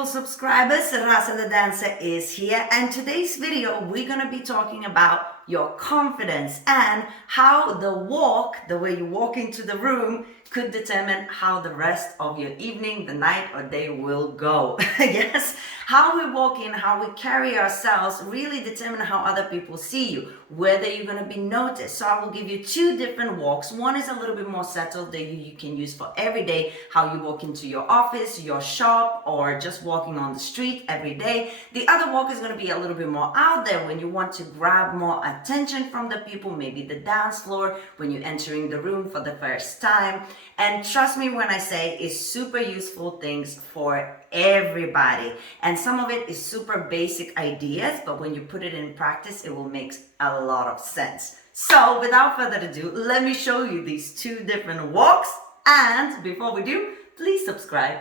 beautiful subscribers, Rasa the Dancer is here, and today's video we're going to be talking about your confidence and how the walk, the way you walk into the room, could determine how the rest of your evening, the night or day will go. Yes, how we walk in, how we carry ourselves really determine how other people see you, whether you're going to be noticed. So I will give you two different walks. One is a little bit more settled that you can use for every day, how you walk into your office, your shop, or just walking on the street every day. The other walk is going to be a little bit more out there when you want to grab more attention from the people, maybe the dance floor, when you're entering the room for the first time. And trust me when I say it's super useful things for everybody. And some of it is super basic ideas, but when you put it in practice, it will make a lot of sense. So without further ado, let me show you these two different walks. And before we do, please subscribe.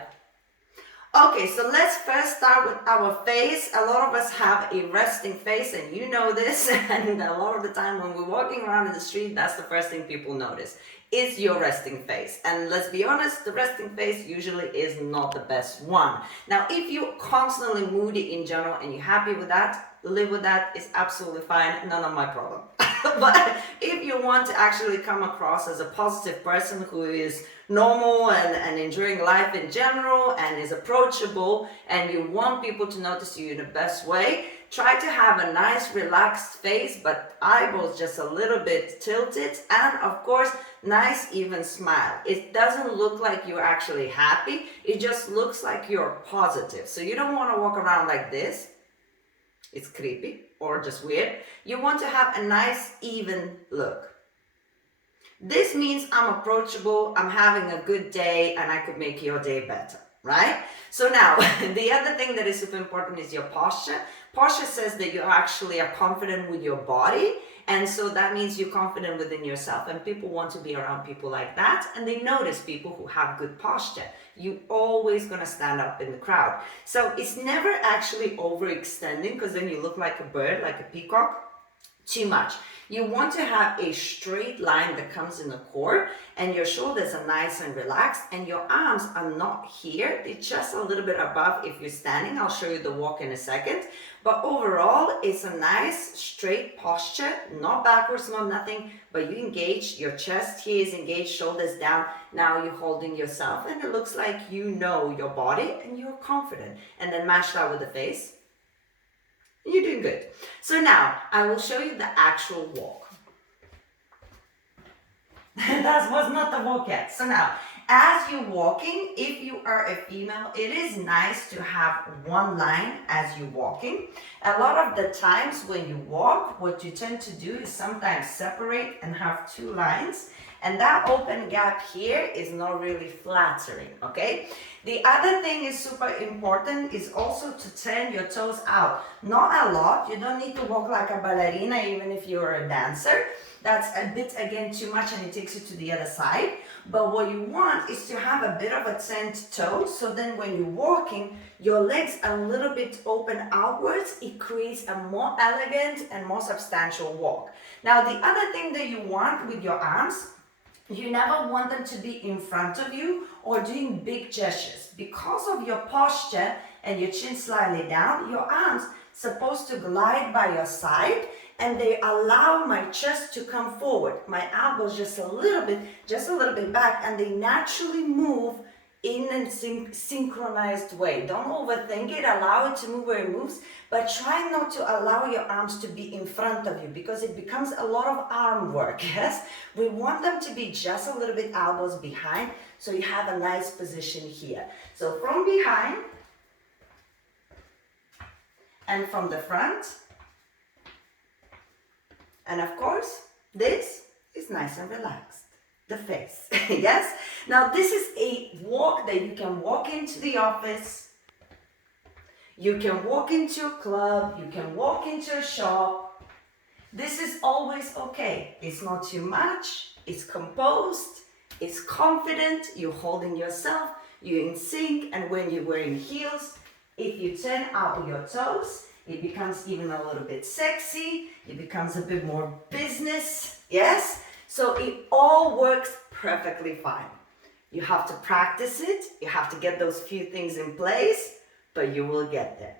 Okay, so let's first start with our face. A lot of us have a resting face, and you know this. And a lot of the time when we're walking around in the street, that's the first thing people notice, is your resting face. And let's be honest, the resting face usually is not the best one. Now, if you're constantly moody in general and you're happy with that, live with that, it's absolutely fine, none of my problem. But if you want to actually come across as a positive person who is normal and enjoying life in general and is approachable, and you want people to notice you in the best way, try to have a nice relaxed face, but eyeballs just a little bit tilted, and of course, nice even smile. It doesn't look like you're actually happy, it just looks like you're positive. So you don't want to walk around like this. It's creepy or just weird. You want to have a nice even look. This means I'm approachable, I'm having a good day, and I could make your day better, right? So now, the other thing that is super important is your posture. Posture says that you actually are confident with your body, and so that means you're confident within yourself, and people want to be around people like that, and they notice people who have good posture. You're always going to stand up in the crowd. So it's never actually overextending, because then you look like a bird, like a peacock. Too much. You want to have a straight line that comes in the core, and your shoulders are nice and relaxed, and your arms are not here. They're just a little bit above if you're standing. I'll show you the walk in a second. But overall, it's a nice straight posture, not backwards, not nothing, but you engage, your chest here is engaged, shoulders down. Now you're holding yourself, and it looks like you know your body and you're confident. And then match that with the face. You're doing good. So now I will show you the actual walk. That was not the walk yet. So now, as you're walking, if you are a female, it is nice to have one line as you're walking. A lot of the times when you walk, what you tend to do is sometimes separate and have two lines. And that open gap here is not really flattering, okay? The other thing is super important is also to turn your toes out. Not a lot. You don't need to walk like a ballerina even if you're a dancer. That's a bit, again, too much and it takes you to the other side. But what you want is to have a bit of a turned toe, so then when you're walking, your legs are a little bit open outwards. It creates a more elegant and more substantial walk. Now, the other thing that you want with your arms, you never want them to be in front of you or doing big gestures. Because of your posture and your chin slightly down, your arms supposed to glide by your side, and they allow my chest to come forward. My elbows just a little bit back, and they naturally move in a synchronized way. Don't overthink it, allow it to move where it moves, but try not to allow your arms to be in front of you, because it becomes a lot of arm work, yes? We want them to be just a little bit elbows behind, so you have a nice position here. So from behind, and from the front, and of course, this is nice and relaxed. The face, yes? Now this is a walk that you can walk into the office, you can walk into a club, you can walk into a shop. This is always okay. It's not too much, it's composed, it's confident, you're holding yourself, you're in sync, and when you're wearing heels, if you turn out your toes, it becomes even a little bit sexy, it becomes a bit more business, yes? So it all works perfectly fine. You have to practice it, you have to get those few things in place, but you will get there.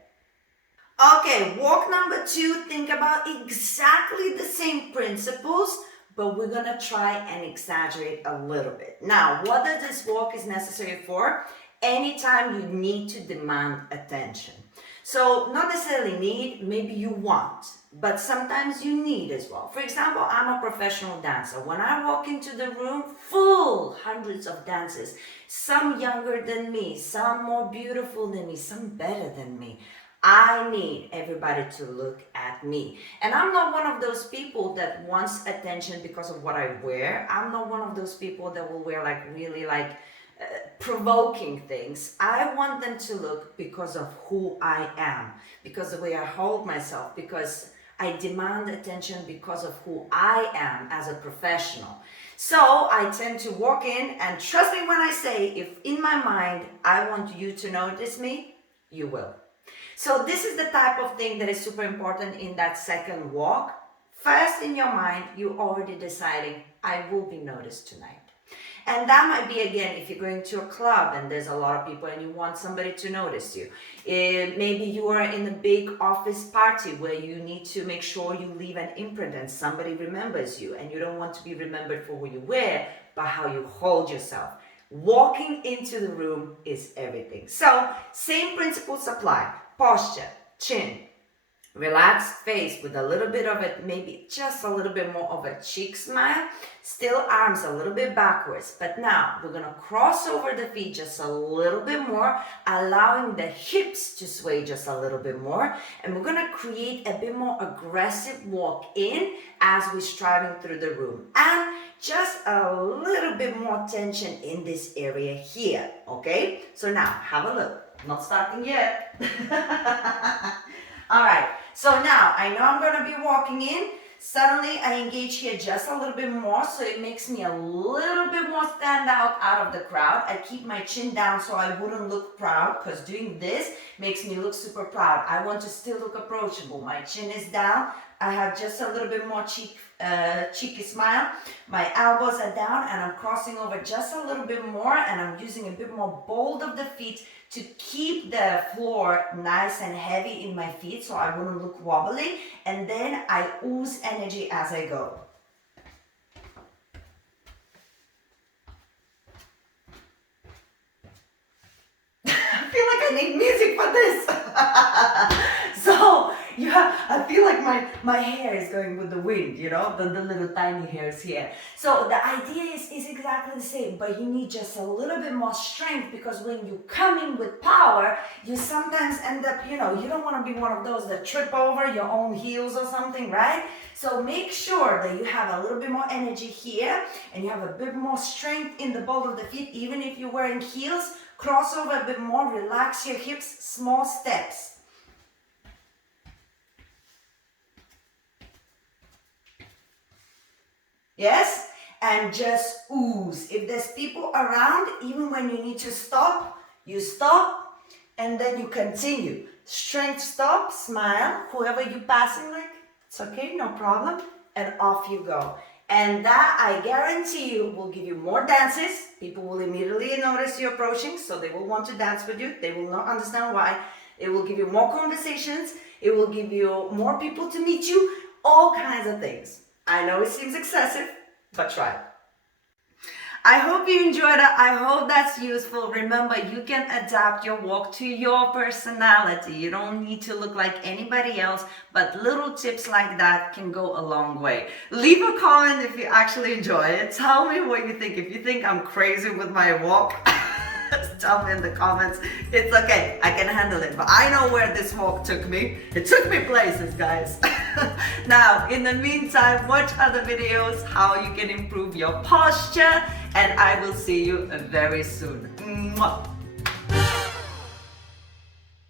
Okay, walk number 2, think about exactly the same principles, but we're gonna try and exaggerate a little bit. Now, what does this walk is necessary for? Anytime you need to demand attention. So not necessarily need, maybe you want, but sometimes you need as well. For example, I'm a professional dancer. When I walk into the room, full hundreds of dancers, some younger than me, some more beautiful than me, some better than me. I need everybody to look at me. And I'm not one of those people that wants attention because of what I wear. I'm not one of those people that will wear really provoking things. I want them to look because of who I am, because of the way I hold myself, because I demand attention because of who I am as a professional. So I tend to walk in, and trust me when I say, if in my mind I want you to notice me, you will. So this is the type of thing that is super important in that second walk. First, in your mind, you're already deciding, I will be noticed tonight. And that might be, again, if you're going to a club and there's a lot of people and you want somebody to notice you. Maybe you are in a big office party where you need to make sure you leave an imprint and somebody remembers you, and you don't want to be remembered for what you wear, but how you hold yourself. Walking into the room is everything. So, same principles apply. Posture, chin, relaxed face with a little bit of it, maybe just a little bit more of a cheek smile. Still arms a little bit backwards. But now we're going to cross over the feet just a little bit more, allowing the hips to sway just a little bit more. And we're going to create a bit more aggressive walk in as we're striving through the room. And just a little bit more tension in this area here. Okay? So now have a look. Not starting yet. All right, so now I know I'm going to be walking in. Suddenly I engage here just a little bit more, so it makes me a little bit more stand out of the crowd. I keep my chin down so I wouldn't look proud, because doing this makes me look super proud. I want to still look approachable. My chin is down. I have just a little bit more cheeky smile. My elbows are down and I'm crossing over just a little bit more, and I'm using a bit more bold of the feet to keep the floor nice and heavy in my feet so I wouldn't look wobbly, and then I ooze energy as I go. I feel like I need music for this. So yeah, I feel like my hair is going with the wind, you know, the little tiny hairs here. So the idea is exactly the same, but you need just a little bit more strength, because when you come in with power, you sometimes end up, you don't want to be one of those that trip over your own heels or something, right? So make sure that you have a little bit more energy here, and you have a bit more strength in the ball of the feet. Even if you're wearing heels, cross over a bit more, relax your hips, small steps. Yes? And just ooze. If there's people around, even when you need to stop, you stop, and then you continue. Strength, stop, smile. Whoever you're passing, it's okay, no problem. And off you go. And that, I guarantee you, will give you more dances. People will immediately notice you approaching, so they will want to dance with you. They will not understand why. It will give you more conversations. It will give you more people to meet you. All kinds of things. I know it seems excessive, but try it. I hope you enjoyed it. I hope that's useful. Remember, you can adapt your walk to your personality. You don't need to look like anybody else, but little tips like that can go a long way. Leave a comment if you actually enjoy it. Tell me what you think. If you think I'm crazy with my walk, tell me in the comments. It's okay, I can handle it, but I know where this walk took me. It took me places, guys. Now, in the meantime, watch other videos how you can improve your posture, and I will see you very soon. Mwah.